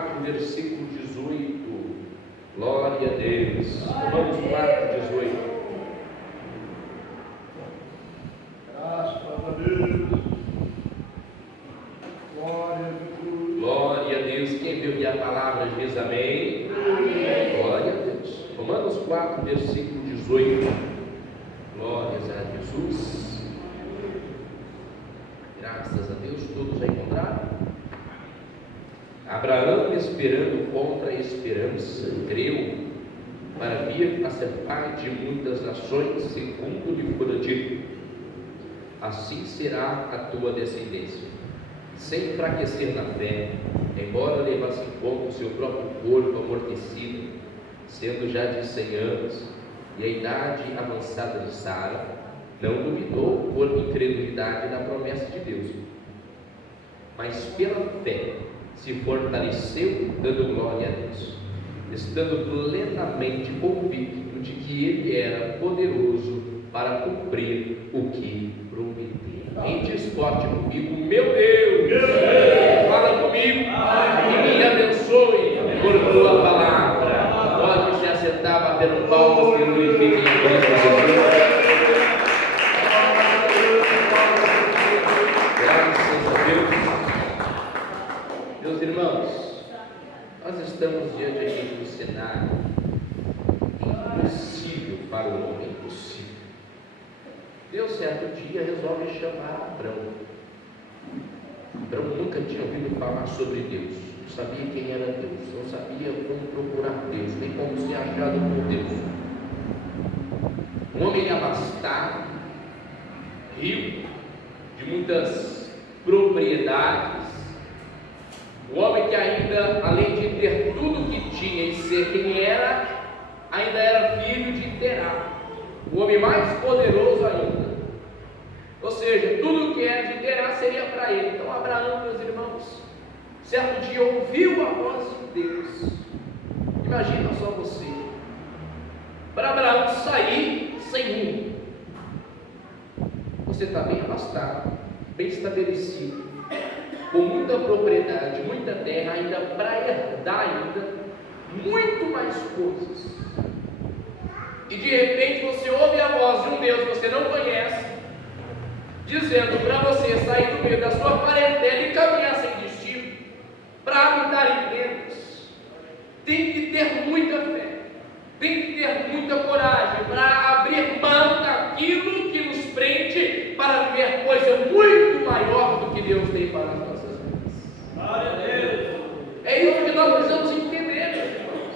4, versículo 18. Glória a Deus. Romanos 4, 18. Graças a Deus. Glória a Deus. Glória a Deus. Quem viu a palavra diz amém. Amém. Glória a Deus. Romanos 4, versículo 18. Glórias a Jesus. Graças a Deus, todos já encontraram? Abraão, esperando contra a esperança, creu para vir a ser pai de muitas nações, segundo lhe fora dito: assim será a tua descendência. Sem enfraquecer na fé, embora levasse em conta o seu próprio corpo amortecido, sendo já de 100 anos, e a idade avançada de Sara, não duvidou por incredulidade da promessa de Deus, mas pela fé se fortaleceu, dando glória a Deus, estando plenamente convicto de que Ele era poderoso para cumprir o que prometeu. Quem diz forte comigo: meu Deus, fala comigo e me abençoe por tua palavra. Pode se assentar, batendo palmas, que glorifiquem a Deus. Graças a Deus. Meus irmãos, nós estamos diante aqui de um cenário impossível para o homem, impossível. Deus, certo dia, resolve chamar Abraão. Abraão nunca tinha ouvido falar sobre Deus, não sabia quem era Deus, não sabia como procurar Deus, nem como ser achado por Deus. Um homem abastado, rico, de muitas propriedades, um homem que ainda, além de ter tudo o que tinha e ser quem era, ainda era filho de Terá, o homem mais poderoso ainda. Ou seja, tudo que era de Terá seria para ele. Então Abraão, meus irmãos, certo dia ouviu a voz de Deus. Imagina só você, para Abraão sair sem rumo. Você está bem abastado, bem estabelecido, com muita propriedade, muita terra, ainda para herdar ainda muito mais coisas. E de repente você ouve a voz de um Deus que você não conhece, dizendo para você sair do meio da sua parentela e caminhar sem destino, para habitar em Deus. Tem que ter muita fé, tem que ter muita coragem para abrir mão daquilo que nos prende, para viver coisa muito maior do que Deus tem para as nossas vidas. É isso que nós precisamos entender, meus irmãos.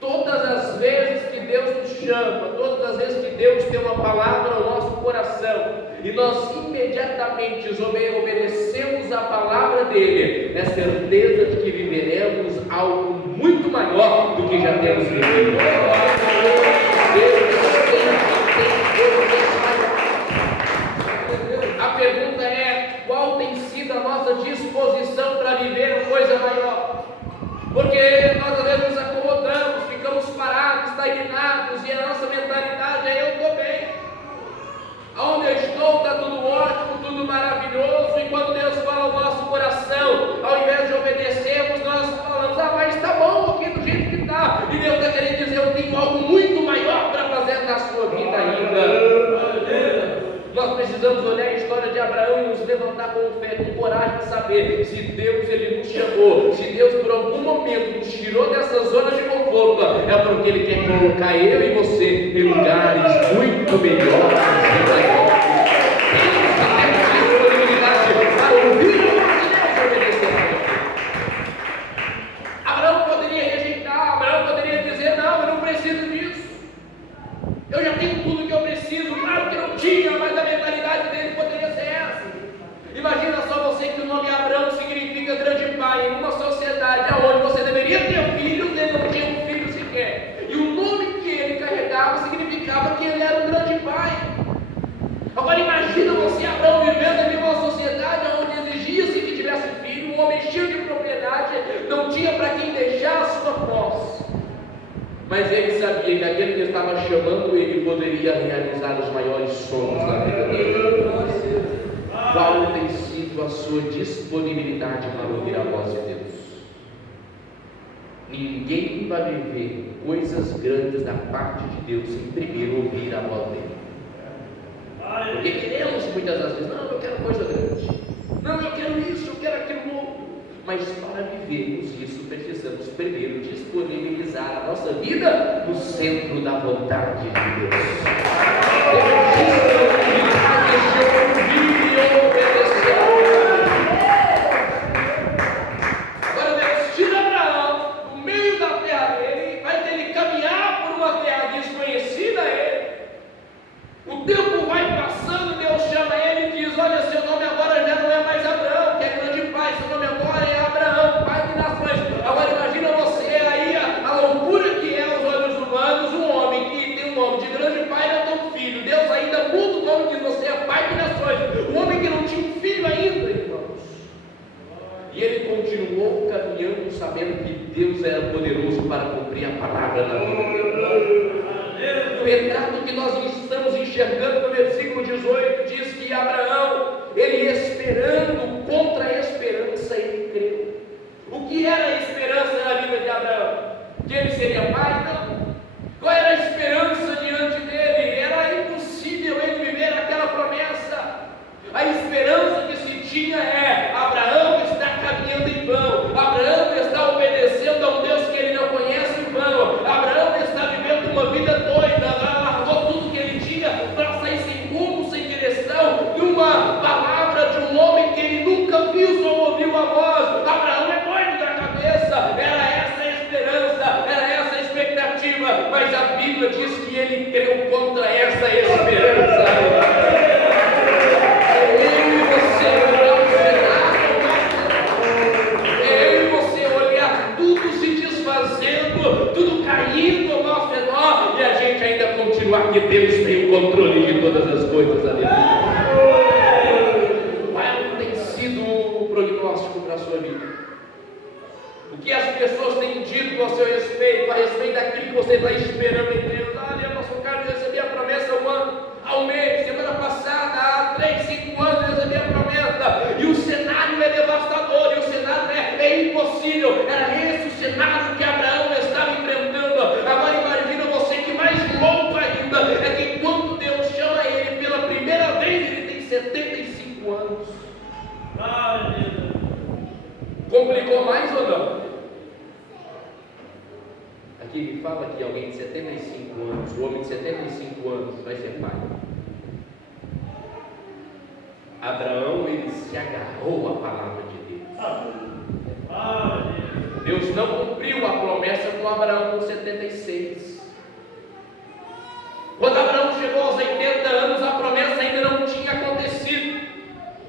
Todas as vezes que Deus nos chama, todas as vezes que Deus tem uma palavra ao nosso coração, e nós imediatamente obedecemos a palavra dele, é certeza de que viveremos algo muito maior do que já temos vivido. A pergunta é: qual tem sido a nossa disposição para viver coisa maior? Porque nós às vezes nos acomodamos, ficamos parados, estagnados, e a nossa mentalidade é: eu estou bem, aonde eu estou está tudo ótimo, tudo maravilhoso. E quando Deus fala ao nosso coração, ao invés de obedecermos, nós falamos: ah, mas está bom aqui do jeito que está. E Deus está querendo dizer: eu tenho algo muito maior para fazer na sua vida ainda. Nós precisamos olhar a história de Abraão e nos levantar com fé, com coragem de saber: se Deus ele nos chamou, se Deus por algum momento nos tirou dessa zona de conforto, é porque Ele quer colocar eu e você em lugares muito melhores. Temos que ter disponibilidade para ouvir a voz de Deus e obedecer a Deus. Abraão poderia rejeitar, Abraão poderia dizer: não, eu não preciso disso, eu já tenho tudo que eu preciso. Claro que não tinha, mas a mentalidade dele poderia ser essa. Imagina só você que o nome Abraão significa grande pai, em uma sociedade onde você deveria ter filhos, ele não tinha um filho sequer, e o nome que ele carregava significava que ele era um grande pai. Agora imagina você, Abraão, vivendo em uma sociedade onde exigia-se que tivesse filho, um homem cheio de propriedade, não tinha para quem deixar a sua posse. Mas ele sabia que aquele que estava chamando ele poderia realizar os maiores sonhos da vida dele. Qual tem sido a sua disponibilidade para ouvir a voz de Deus? Ninguém vai viver coisas grandes da parte de Deus sem primeiro ouvir a voz dele. Porque queremos muitas das vezes, não, eu quero coisa grande, não, eu quero isso, eu quero aquilo novo. Mas para vivermos isso, precisamos primeiro disponibilizar a nossa vida no centro da vontade de Deus. Disponibilidade de ouvir e obedecer. Agora Deus tira Abraão no meio da terra dele, faz ele caminhar por uma terra desconhecida a ele. O tempo vai passando, Deus chama ele e diz: olha, seu nome agora já não é mais Abraão, que é grande pai, seu nome agora é Abraão, pai de nações. Agora imagina você aí, a loucura que é aos olhos humanos, um homem que tem um nome de grande pai não tem um filho. Deus ainda muda o nome e diz: você é pai de nações. Um homem que não tinha um filho ainda, irmãos. E ele continuou caminhando, sabendo que Deus era poderoso para cumprir a palavra na vida dele. O retrato que nós estamos enxergando no versículo 18 diz que Abraão, ele esperando contra a esperança, ele creu. O que era a esperança na vida de Abraão? Que ele seria pai? Não. Qual era a esperança diante dele? Era impossível ele viver aquela promessa. A esperança que se tinha é: Abraão está caminhando em vão, Abraão está obedecendo a um Deus que ele não conhece em vão, Abraão está vivendo uma vida doida, largou tudo que ele tinha para sair sem rumo, sem direção, e uma palavra de um homem que ele nunca viu ou ouviu a voz. Abraão é doido da cabeça. Era essa a esperança, era essa a expectativa, mas a Bíblia diz que ele creu contra essa esperança. Tudo caindo ao nosso redor, e a gente ainda continuar que Deus tem o controle de todas as coisas. Aleluia. Qual tem sido o prognóstico para a sua vida? O que as pessoas têm dito a seu respeito, a respeito daquilo que você está esperando em Deus? Olha, pastor Carlos, eu recebi a promessa há um ano, há um mês, semana passada, há 3, 5 anos eu recebi a promessa, e o cenário é devastador, e o cenário é impossível. Era esse o cenário que Abraão estava enfrentando. Agora imagina você que mais louco ainda é que quando Deus chama ele pela primeira vez, ele tem 75 anos. Complicou mais ou não? Aqui me fala que alguém de 75 anos, o homem de 75 anos vai ser pai. Abraão, ele se agarrou à palavra de Deus. Deus não cumpriu a promessa com Abraão com 76. Quando Abraão chegou aos 80 anos, a promessa ainda não tinha acontecido.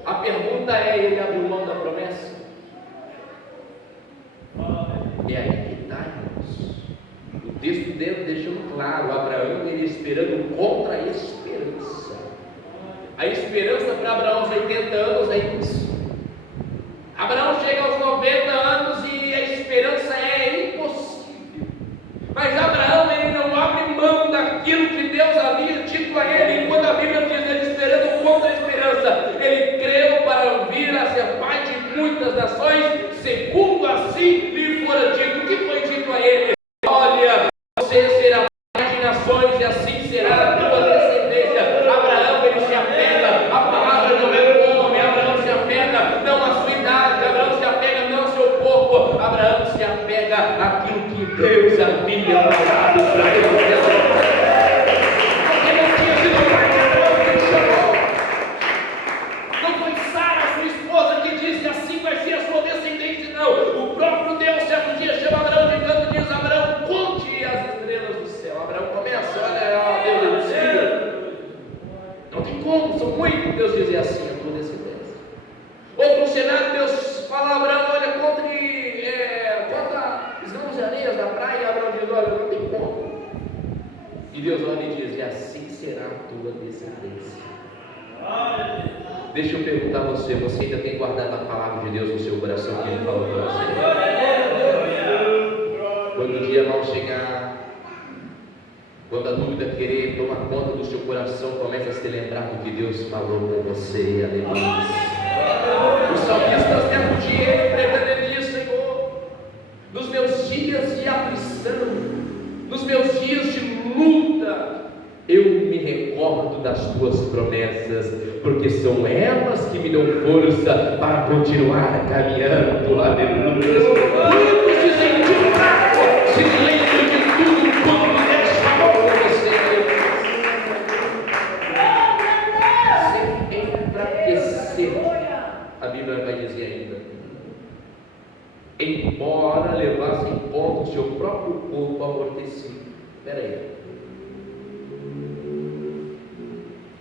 A pergunta é: ele abriu mão da promessa? É aí que está, irmãos. O texto dele deixando claro: Abraão, ele esperando contra a esperança. A esperança para Abraão aos 80 anos é isso. Abraão chega aos 90 anos e a esperança é impossível. Mas Abraão, ele não abre mão daquilo que Deus havia dito a ele. Enquanto a Bíblia diz ele esperando contra a esperança, ele creu para vir a ser pai de muitas nações, segundo assim lhe fora dito. O que foi dito a ele? Olha, você será pai de nações e assim será a tua descendência. Abraão, ele se apega, a palavra não é do homem. Abraão se apega não à sua idade, Abraão se apega não ao seu corpo, Abraão se apega àquilo que Deus havia falado para ele. Porque não tinha sido pai de Deus que ele chamou. Não foi Sara, sua esposa, que disse: assim vai ser a sua descendência. Não, o próprio Deus certo dia chama Abraão de canto e diz: Abraão, conte as estrelas do céu. Abraão começa: olha, Deus é possível. Não tem como, são muitos. Deus diz: é assim a tua descendência. Outro cenário, Deus fala a Abraão: olha, conta os grãos de areias da praia. E Abraão diz: olha, não tem como. E Deus olha e diz: e assim será a tua descendência. Deixa eu perguntar a você: você ainda tem guardado a palavra de Deus no seu coração que Ele falou para você? Quando o dia mal chegar, quando a dúvida querer tomar conta do seu coração, comece a se lembrar do que Deus falou com você. Aleluia. O salmista certo dia ele pretende dizer: Senhor, nos meus dias meus dias de luta, eu me recordo das tuas promessas, porque são elas que me dão força para continuar caminhando. Aleluia. Quantos se sentiu fraco, se lembra de tudo quanto Deus falou com você. Sem enfraquecer. A Bíblia vai dizer ainda: embora levasse em conta o seu próprio corpo amortecido. Espera aí.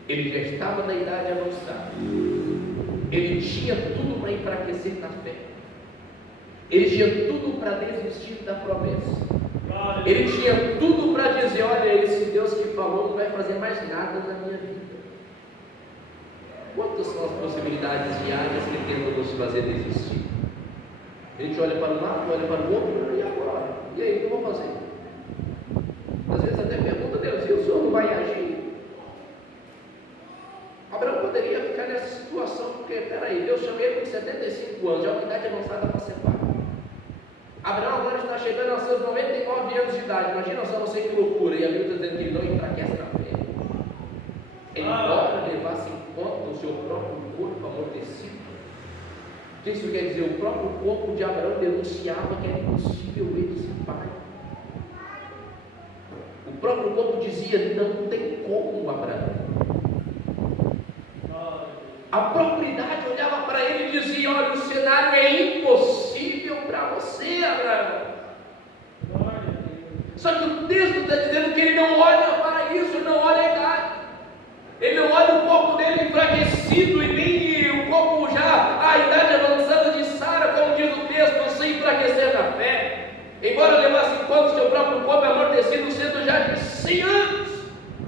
Ele já estava na idade avançada. Ele tinha tudo para enfraquecer na fé. Ele tinha tudo para desistir da promessa. Ele tinha tudo para dizer: olha, esse Deus que falou não vai fazer mais nada na minha vida. Quantas são as possibilidades diárias que tentam nos fazer desistir? A gente olha para um lado, olha para o outro, e agora? E aí, o que eu vou fazer? Às vezes até pergunta: Deus, e o Senhor não vai agir? Abraão poderia ficar nessa situação, porque, peraí, Deus chamou ele com 75 anos, já uma idade avançada para ser pai. Abraão agora está chegando aos seus 99 anos de idade. Imagina só você, que loucura. E a Bíblia está dizendo que ele não enfraquece na fé. Embora levasse em conta o seu próprio corpo amortecido. O que isso quer dizer? O próprio corpo de Abraão denunciava que era impossível ele ser pai. O próprio corpo dizia: não tem como, Abraão. A própria idade olhava para ele e dizia: olha, o cenário é impossível para você, Abraão. Só que o texto está dizendo que ele não olha para isso, não olha a idade. Ele não olha o corpo dele enfraquecido e nem o corpo já, a idade avançada de Sara, como diz o texto, sem enfraquecer na fé. Embora levasse em conta o seu próprio corpo amortecido, sendo já de 100 anos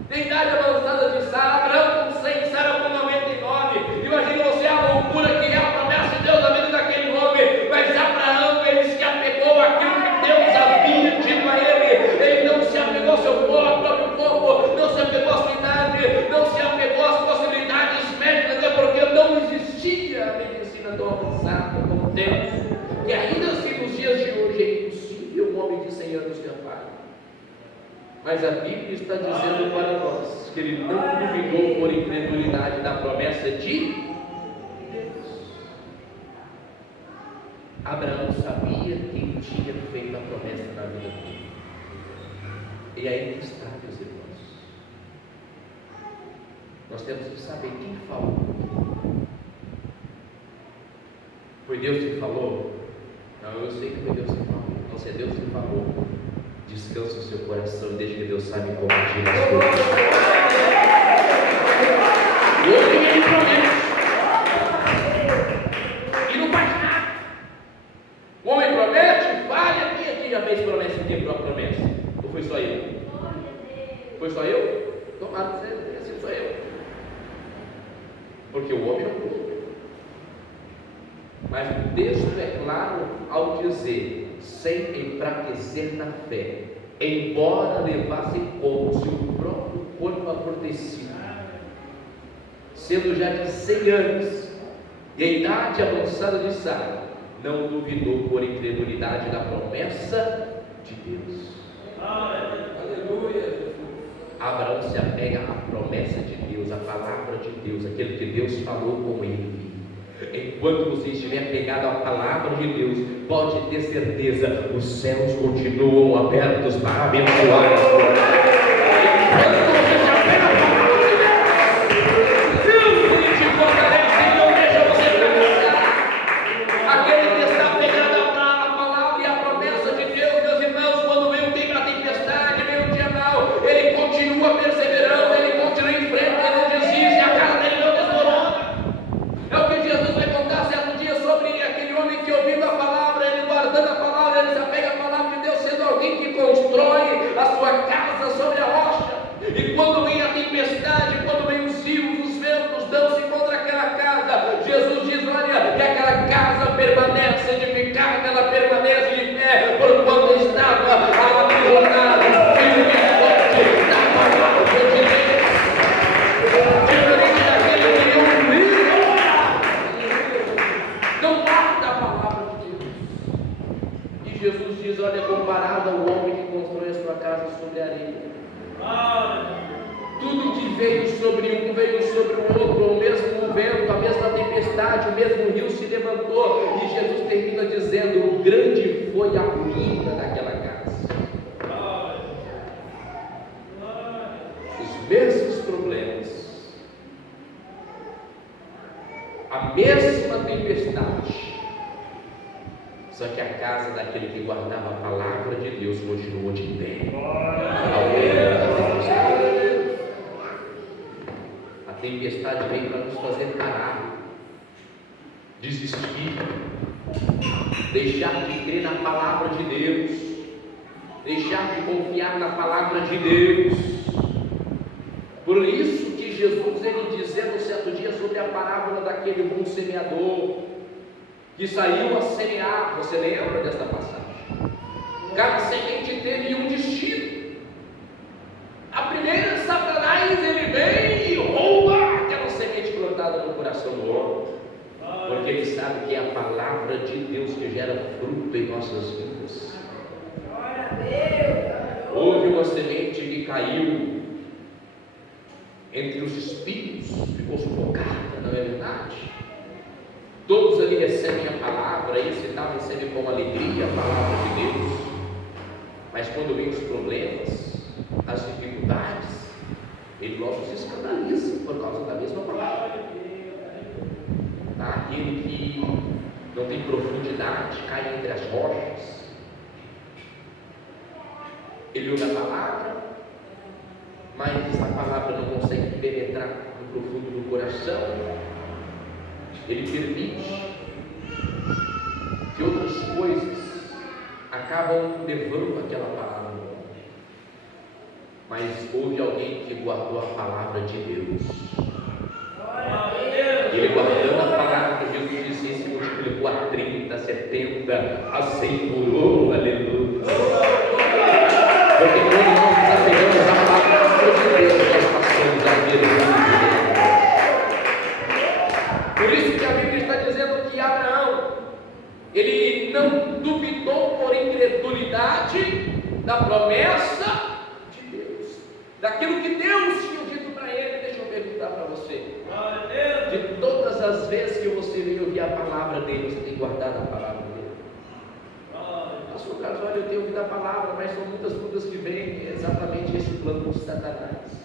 de idade avançada de Sara, Abraão com 100, Sara com 99. Imagina você a loucura que é a promessa de Deus na vida daquele homem. Mas Abraão, ele se apegou àquilo que Deus havia dito a ele. Ele não se apegou ao seu próprio corpo, não se apegou à sua idade, não se apegou às possibilidades médicas, é porque não existia a medicina tão avançada como temos, que ainda assim nos dias de hoje é impossível um homem de 100 anos ter pai. Mas a Bíblia está dizendo para nós que ele não duvidou por incredulidade da promessa de Deus. Abraão sabia quem tinha feito a promessa na vida dele. E aí que está, meus irmãos. Nós temos que saber quem falou. Foi Deus que falou? Não, eu sei que foi Deus que falou. Então, se é Deus que falou, descansa o seu coração e deixa que Deus sabe como agir as coisas. E hoje ele promete. E não faz nada. O homem promete, falha. Quem aqui já fez promessa e quebrou a promessa? Ou foi só eu? Foi só eu? Tomara que tenha sido só eu. Porque o homem não cumpre. Mas o texto é claro ao dizer: sem enfraquecer na fé, embora levasse em conta o seu próprio corpo amortecido, sendo já de 100 anos e a idade avançada de Sara, não duvidou por incredulidade da promessa de Deus. Aleluia. Abraão se apega à promessa de Deus, à palavra de Deus, aquilo que Deus falou com ele. Enquanto você estiver pegado à palavra de Deus, pode ter certeza, os céus continuam abertos para abençoar a sua vida. Enquanto você se apega à palavra de Deus, Deus te fortalece e não deixa você fracassar. Aquele que está pegado à palavra e à promessa de Deus, meus irmãos, quando vem a tempestade, vem um dia mau, ele continua perseverando, ele continua em frente, ele não desiste, a cara dele não desmorona. É o que Jesus vai contar certo dia sobre aquele homem que ouvindo a palavra, ele guardando a palavra, ele se apega à palavra de Deus, sendo alguém que constrói a sua casa sobre a rocha. E sobre um, veio sobre o outro, o mesmo vento, a mesma tempestade, o mesmo rio se levantou, e Jesus termina dizendo: grande foi a ruína daquela casa. Os mesmos problemas, a mesma tempestade, só que a casa daquele que guardava a palavra de Deus continuou de pé. A tempestade vem para nos fazer parar, desistir, deixar de crer na palavra de Deus, deixar de confiar na palavra de Deus. Por isso que Jesus, ele dizendo certo dia sobre a parábola daquele bom semeador que saiu a semear, você lembra desta passagem? Cada semente teve um destino. A primeira, Satanás, ele vem e rouba aquela semente plantada no coração do homem, porque ele sabe que é a palavra de Deus que gera fruto em nossas vidas. Houve uma semente que caiu entre os espinhos, ficou sufocada, não é verdade? Todos ali recebem a palavra, esse tal recebe com alegria a palavra de Deus, mas quando vem os problemas, as dificuldades, ele logo se escandaliza por causa da mesma palavra. Aquele que não tem profundidade, cai entre as rochas. Ele ouve a palavra, mas essa palavra não consegue penetrar no profundo do coração. Ele permite que outras coisas acabam levando aquela palavra. Mas houve alguém que guardou a palavra de Deus. Ele guardando a palavra de Deus, disse, se multiplicou a 30, 70, a 100 por 1, aleluia. Porque quando nós nos apegamos à palavra de Deus, nós passamos a verdade. Por isso que a Bíblia está dizendo que Abraão, ele não duvidou por incredulidade da promessa de Deus, daquilo que Deus tinha dito para ele. Deixa eu perguntar para você, de todas as vezes que você veio ouvir a palavra dele, você tem guardado a palavra dele? Pastor Carlos, olha, eu tenho ouvido a palavra, mas são muitas lutas que vêm, é exatamente esse plano de Satanás,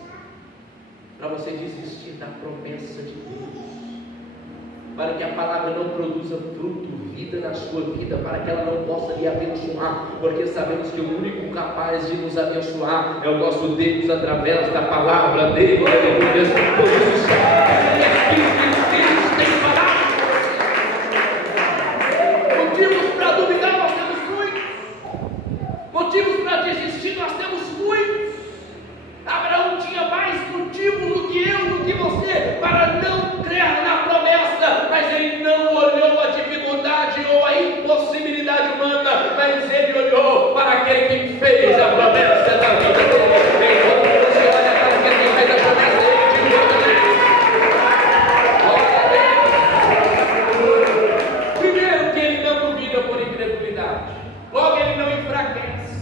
para você desistir da promessa de Deus, para que a palavra não produza fruto, vida na sua vida, para que ela não possa lhe abençoar, porque sabemos que o único capaz de nos abençoar é o nosso Deus, através da palavra dele. Por isso, Deus tem falado. Motivos para duvidar nós temos muitos, motivos para desistir nós temos muitos. Abraão tinha mais motivos do que eu, do que você, para não crer na promessa, mas ele não olhou a dificuldade ou a impossibilidade humana, mas ele olhou para aquele que fez a promessa da vida dele. Enquanto você olha para aquele que fez a promessa, ele te olha. Primeiro, que ele não duvida por incredulidade, logo ele não enfraquece.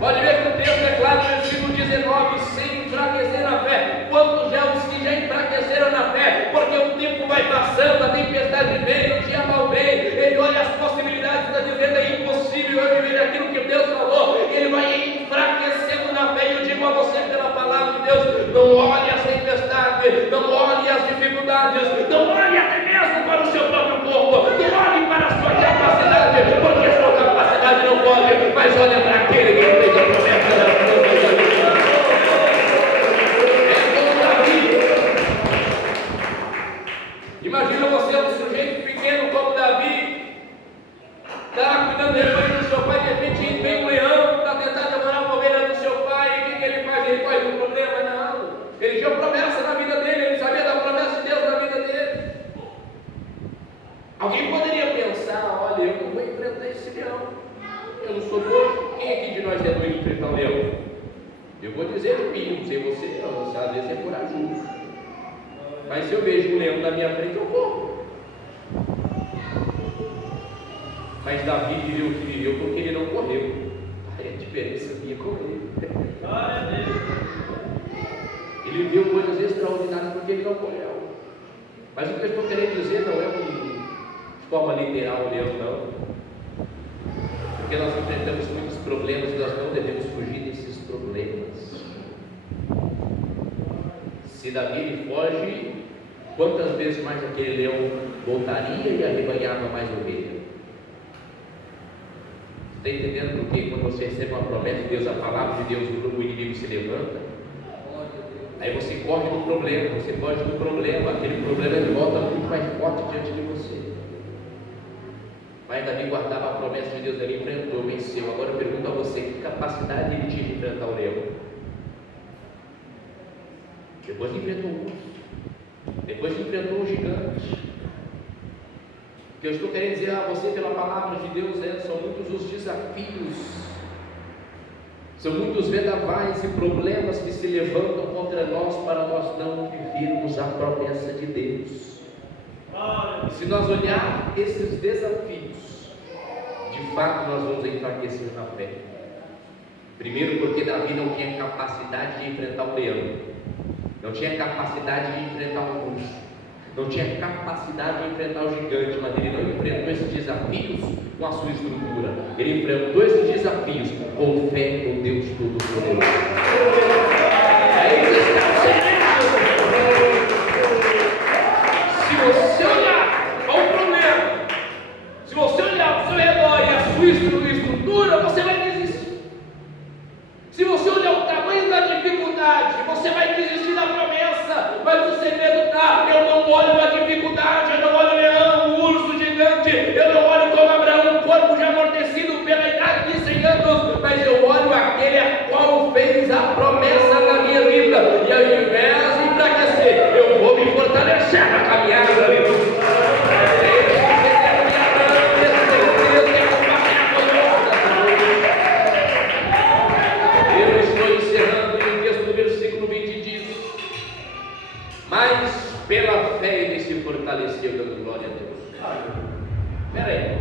Pode ver que o texto é claro, versículo 19, sem enfraquecer na fé. Quantos já os que já enfraqueceram na fé, porque o tempo vai passando, a tempestade vem, o dia mal vem, ele olha as possibilidades, está dizendo é impossível eu viver aquilo que Deus falou, ele vai enfraquecendo na fé. E eu digo a você pela palavra de Deus, não olhe as tempestades, não olhe as dificuldades, não olhe até mesmo para o seu próprio corpo, não olhe para a sua capacidade, porque a sua capacidade não pode, mas olha para aquele que fez a promessa da sua vida. Imagina você um sujeito pequeno como Davi, está cuidando do rebanho do seu pai, de repente vem um leão para tentar devorar a ovelha do seu pai, e o que ele faz? Ele corre um problema? Não, ele tinha promessa na vida dele, ele sabia da promessa de Deus na vida dele. Alguém poderia pensar, olha, eu não vou enfrentar esse leão, eu não sou doido, quem aqui de nós é doido enfrentar um leão? Eu vou dizer de mim, não sei você, não, você às vezes é corajoso. Mas se eu vejo um leão na minha frente, eu corro. Mas Davi viveu o que viveu porque ele não correu. Aí a diferença vinha com ele. Ele viveu coisas extraordinárias porque ele não colheu. Mas o que eu estou querendo dizer não é de forma literal, leão, não. Porque nós enfrentamos muitos problemas e nós não devemos fugir desses problemas. Se Davi foge, quantas vezes mais aquele leão voltaria e arrebanhava mais ovelha? Está entendendo por que quando você recebe uma promessa de Deus, a palavra de Deus, o inimigo se levanta? Aí você corre do problema, você foge do problema, aquele problema de volta muito mais forte diante de você. Mas Davi guardava a promessa de Deus, ele enfrentou, venceu. Agora eu pergunto a você, que capacidade ele tinha de enfrentar o leão? Depois enfrentou o urso, depois enfrentou o gigante. O que eu estou querendo dizer a você pela palavra de Deus são muitos os desafios, são muitos vendavais e problemas que se levantam contra nós para nós não vivermos a promessa de Deus. Se nós olharmos esses desafios, de fato nós vamos enfraquecer na fé. Primeiro porque Davi não tinha capacidade de enfrentar o leão, não tinha capacidade de enfrentar o urso, não tinha capacidade de enfrentar o gigante, mas ele não enfrentou esses desafios com a sua estrutura, ele enfrentou esses desafios com fé no Deus Todo-Poderoso. Se você olhar ao problema, se você olhar ao seu redor e a sua estrutura, você vai desistir. Se você olhar o tamanho da dificuldade, você vai desistir da promessa. Mas o segredo está: eu não olho a dificuldade, eu não olho o leão, o urso gigante, eu não olho como Abraão, um corpo já amortecido pela idade de 100 anos, mas eu olho aquele a qual fez a promessa na minha vida, e ao invés de enfraquecer, eu vou me fortalecer na caminhada da vida. Mas pela fé ele se fortaleceu, dando glória a Deus. Espera aí,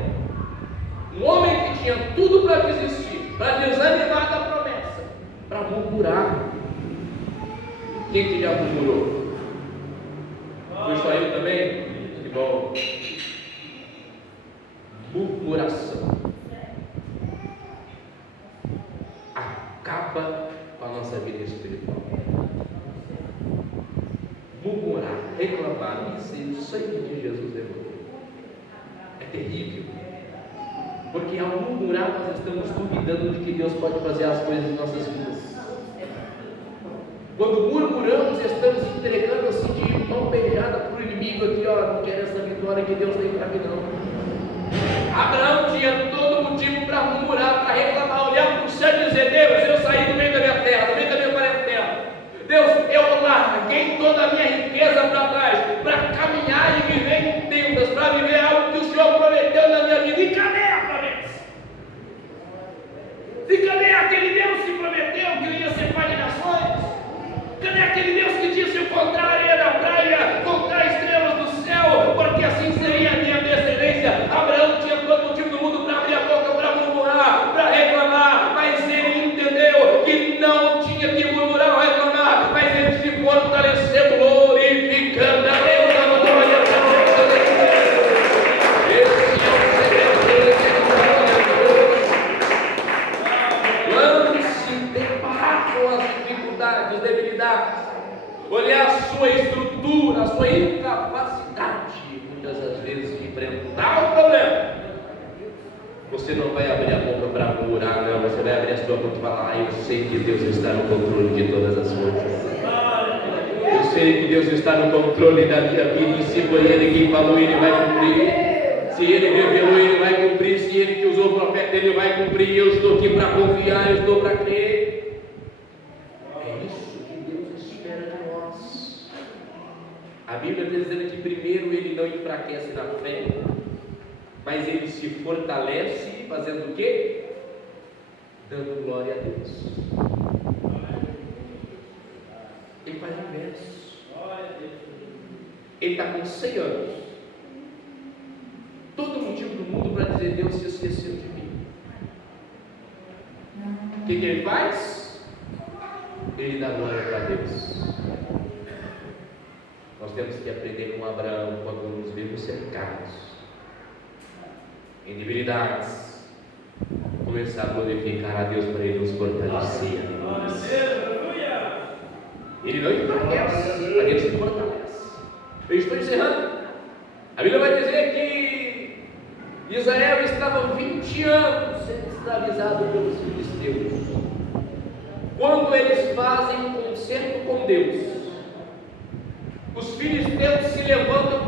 um homem que tinha tudo para desistir, para desanimar da promessa, para murmurar. Quem que já murmurou? Foi só eu também? Que bom. Murmuração acaba com a nossa vida espiritual. Murmurar, reclamar, dizer o sangue de Jesus é terrível, porque ao murmurar nós estamos duvidando de que Deus pode fazer as coisas em nossas vidas. Quando murmuramos, estamos entregando assim de mão beijada para o inimigo aqui, ó, não quero essa vitória que Deus tem para mim não. Abraão tinha todo motivo para murmurar, para reclamar, olhar para o céu e dizer: Deus, eu saí do meio da minha terra, do meio da minha parentela. Deus, eu larguei toda a minha riqueza para trás, para caminhar e viver em tendas, para viver algo que o Senhor prometeu na minha vida. E cadê a promessa? E cadê aquele Deus que prometeu que ele ia ser pai de nações? Cadê aquele Deus que disse: encontrar areia da praia, contar estrelas do céu, porque assim seria a minha descendência? Abraão tinha todo motivo do mundo para abrir a boca, para murmurar, para reclamar, mas ele entendeu que não tinha que murmurar ou reclamar, mas ele se fortaleceu, glorificando a Deus, dando glória a Deus. Esse é o segredo de quando se deparar com as dificuldades, debilidades, olhar a sua estrutura, a sua incapacidade, muitas das vezes, de enfrentar o problema. Você não vai abrir a boca para murmurar, não. Você vai abrir a sua boca e falar: eu sei que Deus está no controle de todas as coisas. Eu sei que Deus está no controle da minha vida, e se foi Ele quem falou, Ele vai cumprir. Se Ele revelou, Ele vai cumprir. Se Ele que usou o profeta, Ele vai cumprir. Eu estou aqui para confiar, eu estou para crer. É isso que Deus espera de nós. A Bíblia está dizendo que primeiro Ele não enfraquece na fé, mas ele se fortalece fazendo o quê? Dando glória a Deus. Ele faz o inverso. Ele está com 100 anos, todo motivo do mundo para dizer: Deus se esqueceu de mim. O que ele faz? Ele dá glória para Deus. temos que aprender com Abraão quando nos vemos cercados, em debilidades, começar a glorificar a Deus para Ele nos fortalecer. Ele não enfraquece, a Deus se fortalece. Eu estou encerrando. A Bíblia vai dizer que Israel estava 20 anos sendo escravizado pelos filisteus. Quando eles fazem um concerto com Deus, os filisteus se levantam